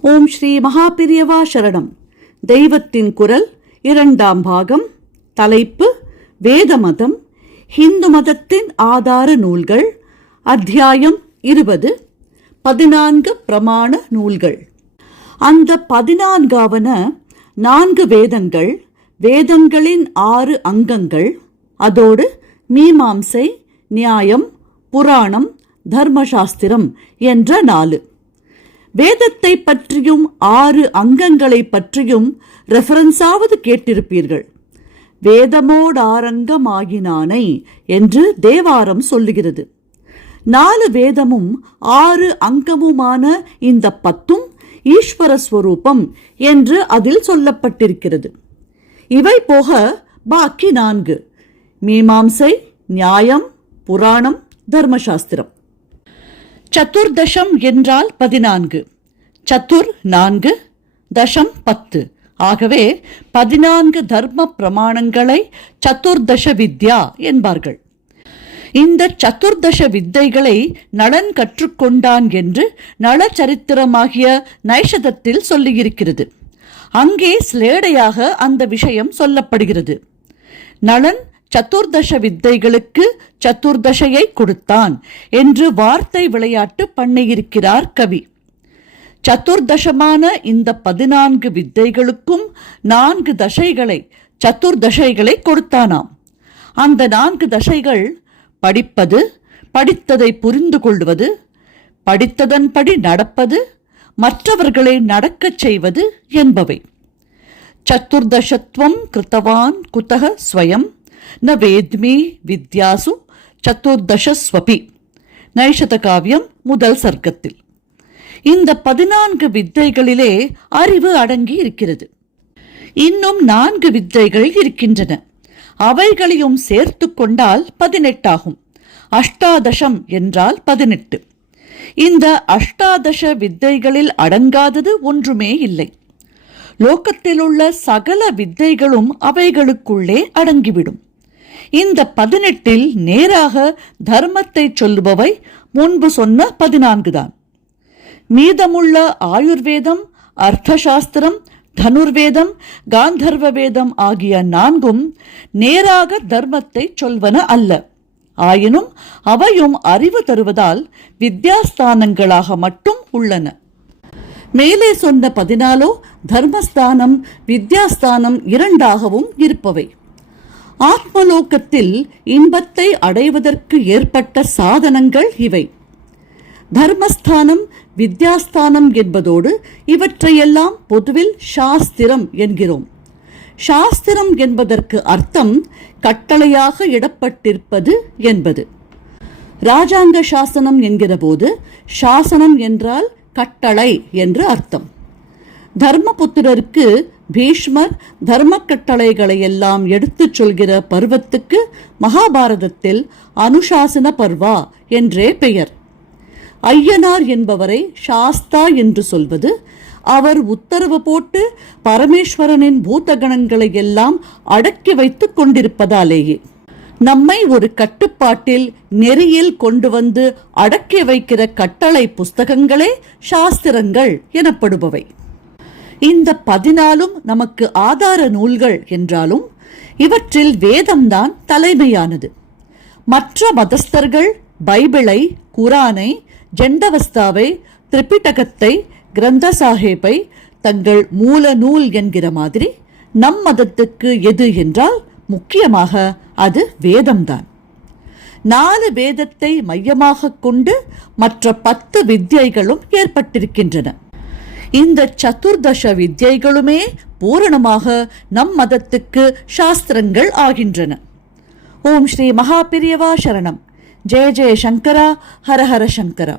ஓம் ஸ்ரீ மகாபிரியவா சரணம். தெய்வத்தின் குரல் இரண்டாம் பாகம் தலைப்பு வேத மதம் ஹிந்து மதத்தின் ஆதார நூல்கள் அத்தியாயம் இருபது பதினான்கு பிரமாண நூல்கள். அந்த பதினான்காவன நான்கு வேதங்கள் வேதங்களின் ஆறு அங்கங்கள் அதோடு மீமாம்சை நியாயம் புராணம் தர்மசாஸ்திரம் என்ற நாலு. வேதத்தை பற்றியும் ஆறு அங்கங்களை பற்றியும் ரெஃபரன்ஸாவது கேட்டிருப்பீர்கள். வேதமோடாரங்கமாகினானை என்று தேவாரம் சொல்லுகிறது. நாலு வேதமும் ஆறு அங்கமுமான இந்த பத்தும் ஈஸ்வர ஸ்வரூபம் என்று அதில் சொல்லப்பட்டிருக்கிறது. இவை போக பாக்கி நான்கு. மீமாம்சை நியாயம் புராணம் தர்மசாஸ்திரம். சதுர்தசம் என்றால் பதினான்கு. சத்துர் நான்கு தசம் பத்து. ஆகவே பதினான்கு தர்ம பிரமாணங்களை சதுர்தச வித்யா என்பார்கள். இந்த சதுர்தச வித்தைகளை நலன் கற்றுக்கொண்டான் என்று நலச்சரித்திரமாகிய நைஷதத்தில் சொல்லியிருக்கிறது. அங்கே ஸ்லேடையாக அந்த விஷயம் சொல்லப்படுகிறது. நலன் சத்துர்தச வித்தைகளுக்கு சதுர்தசையை கொடுத்தான் என்று வார்த்தை விளையாட்டு பண்ணியிருக்கிறார் கவி. சத்துர்தசமான இந்த பதினான்கு வித்தைகளுக்கும் நான்கு தசைகளை சதுர்தசைகளை கொடுத்தானாம். அந்த நான்கு தசைகள் படிப்பது படித்ததை புரிந்து கொள்வது படித்ததன்படி நடப்பது மற்றவர்களை நடக்கச் செய்வது என்பவை. சத்துர்தசத்துவம் கிருத்தவான் குத்தக ஸ்வயம் ந வேத்மி வித்யாசு சத்துர்தசஸ்வபி நைஷத காவியம் முதல் சர்க்கத்தில் இந்த பதினான்கு வித்தைகளிலே அறிவு அடங்கி இருக்கிறது. இன்னும் நான்கு வித்தைகள் இருக்கின்றன. அவைகளையும் சேர்த்து கொண்டால் பதினெட்டாகும். அஷ்டாதசம் என்றால் பதினெட்டு. இந்த அஷ்டாதச வித்தைகளில் அடங்காதது ஒன்றுமே இல்லை. லோகத்திலுள்ள சகல வித்தைகளும் அவைகளுக்குள்ளே அடங்கிவிடும். இந்த பதினெட்டில் நேராக தர்மத்தை சொல்லுபவை முன்பு சொன்ன பதினான்கு தான் மீதமுள்ள ஆயுர்வேதம் அர்த்தசாஸ்திரம் தனுர்வேதம் காந்தர்வ வேதம் ஆகிய நான்கும் நேராக தர்மத்தை சொல்வன அல்ல. ஆயினும் அவையும் அறிவு தருவதால் வித்யாஸ்தானங்களாக மட்டும் உள்ளன. மேலே சொன்ன பதினாலோ தர்மஸ்தானம் வித்யாஸ்தானம் இரண்டாகவும் இருப்பவை. ஆத்மலோகத்தில் இன்பத்தை அடைவதற்கு ஏற்பட்ட சாதனங்கள் இவை. தர்மஸ்தானம் வித்யாஸ்தானம் என்பதோடு இவற்றையெல்லாம் பொதுவில் சாஸ்திரம் என்கிறோம். சாஸ்திரம் என்பதற்கு அர்த்தம் கட்டளையாக இடப்பட்டிருப்பது என்பது. ராஜாங்க சாசனம் என்கிறபோது சாசனம் என்றால் கட்டளை என்று அர்த்தம். தர்மபுத்திரருக்கு பீஷ்மர் தர்ம கட்டளைகளை எல்லாம் எடுத்துச் சொல்கிற பருவத்துக்கு மகாபாரதத்தில் அனுசாசன பர்வா என்றே பெயர். ஐயனார் என்பவரை சாஸ்தா என்று சொல்வது அவர் உத்தரவு போட்டு பரமேஸ்வரனின் பூதகணங்களை எல்லாம் அடக்கி வைத்துக் கொண்டிருப்பதாலேயே. நம்மை ஒரு கட்டுப்பாட்டில் நெறியில் கொண்டு வந்து அடக்கி வைக்கிற கட்டளை புஸ்தகங்களே சாஸ்திரங்கள் எனப்படுபவை. இந்த பதினாலும் நமக்கு ஆதார நூல்கள் என்றாலும் இவற்றில் வேதம்தான் தலைமையானது. மற்ற மதஸ்தர்கள் பைபிளை குரானை ஜெண்டவஸ்தாவை திரிபிட்டகத்தை கிரந்த சாஹேப்பை தங்கள் மூல நூல் என்கிற மாதிரி நம் மதத்துக்கு எது என்றால் முக்கியமாக அது வேதம்தான். நாலு வேதத்தை மையமாக கொண்டு மற்ற பத்து வித்யைகளும் ஏற்பட்டிருக்கின்றன. இந்த சதுர்தச வித்யைகளுமே பூரணமாக நம் மதத்துக்கு சாஸ்திரங்கள் ஆகின்றன. ஓம் ஸ்ரீ மகாபிரியவா சரணம். ஜெய ஜெய சங்கரா ஹர ஹர சங்கரா.